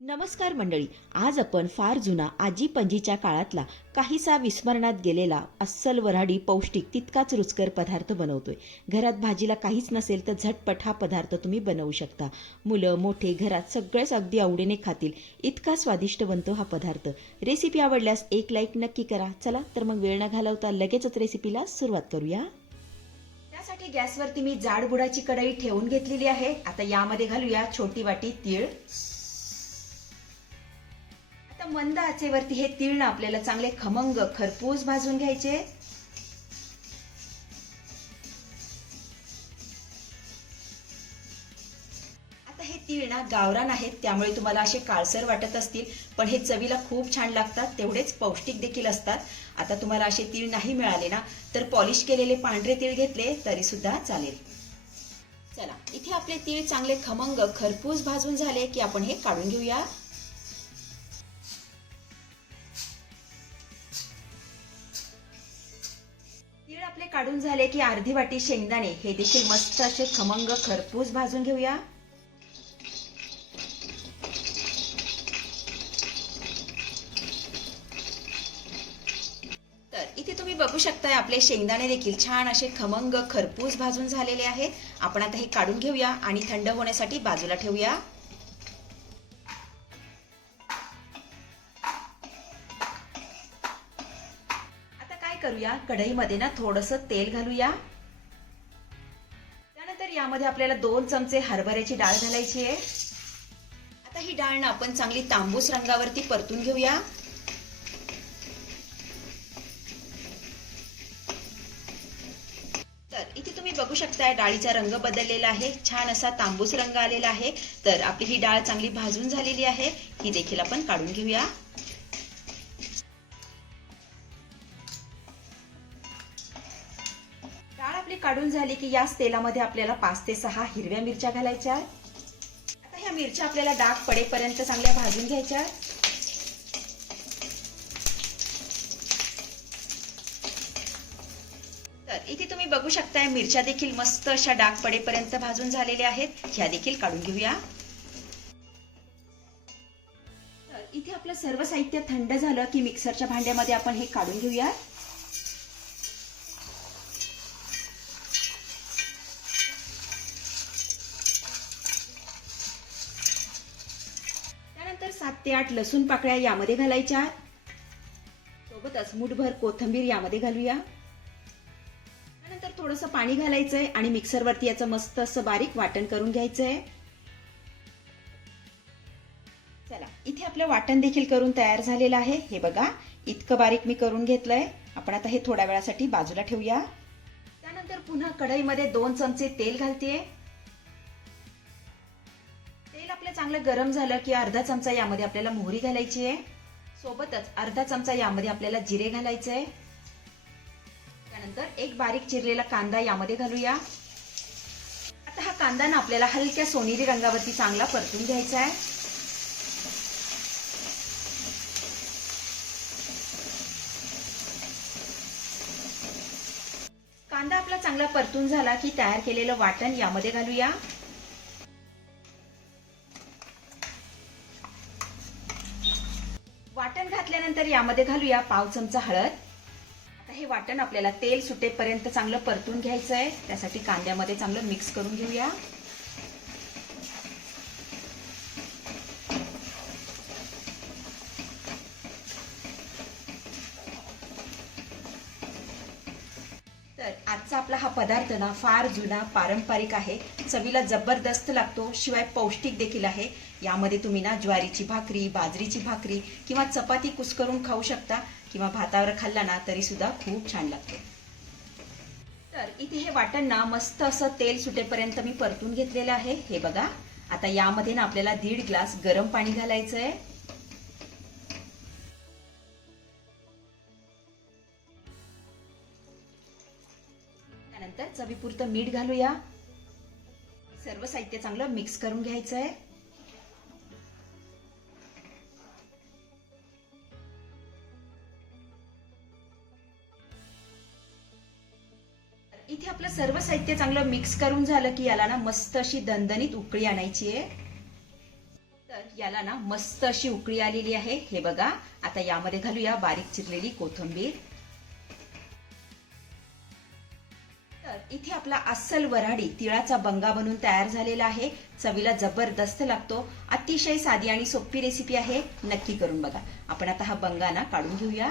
नमस्कार मंडळी आज आपण फार जुना आजी पंजीच्या काळातला काहीसा विस्मरणात गेलेला अस्सल वऱ्हाडी पौष्टिक तितकाच रुचकर पदार्थ बनवतोय. घरात भाजीला काहीच नसेल तर झटपट हा पदार्थ तुम्ही बनवू शकता. मुलं मोठे घरात सगळेच अगदी आवडीने खातील. इतका स्वादिष्ट बनतो हा पदार्थ. रेसिपी आवडल्यास एक लाईक नक्की करा. चला तर मग वेळ न घालवता लगेचच रेसिपीला सुरुवात करूया. त्यासाठी गॅसवरती मी जाड बुडाची कढई ठेवून घेतलेली आहे. आता यामध्ये घालूया छोटी वाटी तीळ आता मंद आचेवरती हे तीळ ना आपल्याला चांगले खमंग खरपूस भाजून घ्यायचे. आता हे तीळ ना गावरान आहेत त्यामुळे तुम्हाला असे काळसर वाटत असतील पण हे चवीला खूप छान लागतात तेवढेच पौष्टिक देखील असतात. आता तुम्हाला असे तीळ नाही मिळाले ना तर पॉलिश केलेले पांढरे तीळ घेतले तरी सुद्धा चालेल. चला इथे आपले तीळ चांगले खमंग खरपूस भाजून झाले की आपण हे काढून घेऊया. काढून झाले की अर्धी वाटी शेंगदाणे. हे देखील मस्त असे खमंग खरपूस भाजून घेऊया. तर इथे तुम्ही बघू शकताय आपले शेंगदाणे देखील छान असे खमंग खरपूस भाजून झालेले आहेत. आपण आता हे काढून घेऊया आणि थंड होण्यासाठी बाजूला ठेवूया. करूया. कढईमध्ये ना थोडस तेल घालूया. त्यानंतर यामध्ये आपल्याला दोन चमचे हरभऱ्याची डाळ घालायची आहे. आता ही डाळ ना आपण चांगली तांबूस रंगावरती परतून घेऊया. तर इथे तुम्ही बघू शकताय डाळीचा रंग बदललेला आहे. छान असा तांबूस रंग आलेला आहे. तर आपली ही डाळ चांगली भाजून झालेली आहे. ही देखील आपण काढून घेऊया. काढून झाली की याच तेलामध्ये आपल्याला पाच ते सहा हिरव्या मिरच्या घालायच्या आता ह्या मिरच्या आपल्याला डाग पडेपर्यंत चांगल्या भाजून घ्यायच्या तर इथे तुम्ही बघू शकताय मिरच्या देखील मस्त अशा डाग पडेपर्यंत भाजून झालेल्या आहेत. ह्या देखील काढून घेऊया. इथे आपलं सर्व साहित्य थंड झालं की मिक्सरच्या भांड्यामध्ये आपण हे काढून घेऊया ते आठ लसूण पाकळ्या यामध्ये घालायच्या. सोबतच मुठभर कोथंबीर यामध्ये घालूया. त्यानंतर थोडंसं पाणी घालायचंय आणि मिक्सरवरती याचं मस्त असं बारीक वाटण करून घ्यायचंय. चला इथे आपलं वाटण देखील करून तयार झालेलं आहे. हे बघा इतकं बारीक मी करून घेतलंय. आपण आता हे थोड्या वेळासाठी बाजूला ठेवूया. त्यानंतर पुन्हा कढईमध्ये दोन चमचे तेल घालतेय. आपलं चांगलं गरम झालं की अर्धा चमचा यामध्ये आपल्याला मोहरी घालायची आहे. सोबतच अर्धा चमचा यामध्ये आपल्याला जिरे घालायचे आहे. त्यानंतर एक बारीक चिरलेला कांदा यामध्ये घालूया. आता हा कांदा ना आपल्याला हलक्या सोनेरी रंगावरती चांगला परतून घ्यायचा आहे. कांदा आपला चांगला परतून झाला की तयार केलेलं वाटण यामध्ये घालूया. वाटण घातल्यानंतर यामध्ये घालूया पाव चमचा हळद. आता हे वाटण आपल्याला तेल सुटेपर्यंत चांगलं परतून घ्यायचं आहे त्यासाठी कांद्यामध्ये चांगलं मिक्स करून घेऊया तर आजचा आपला हा पदार्थ ना फार जुना पारंपरिक आहे. चवीला जबरदस्त लागतो शिवाय पौष्टिक देखील आहे. यामध्ये तुम्ही ना ज्वारीची भाकरी बाजरीची भाकरी किंवा चपाती कुस्करून खाऊ शकता किंवा भातावर खाल्ला ना तरी सुद्धा खूप छान लागतो. तर इथे हे वाटण ना मस्त असं तेल सुटेपर्यंत मी परतून घेतलेलं आहे. हे बघा आता यामध्ये ना आपल्याला दीड ग्लास गरम पाणी घालायचं आहे चवीपुरतं मीठ घालूया. सर्व साहित्य चांगलं मिक्स करून घ्यायचं आहे इथे आपलं सर्व साहित्य चांगलं मिक्स करून झालं की याला ना मस्त अशी दणदणीत उकळी आणायची आहे. तर याला ना मस्त अशी उकळी आलेली आहे. हे बघा आता यामध्ये घालूया बारीक चिरलेली कोथिंबीर. तर इथे आपला अस्सल वऱ्हाडी तिळाचा बंगा बनून तयार झालेला आहे. चवीला जबरदस्त लागतो. अतिशय साधी आणि सोपी रेसिपी आहे. नक्की करून बघा. आपण आता हा बंगा ना काढून घेऊया.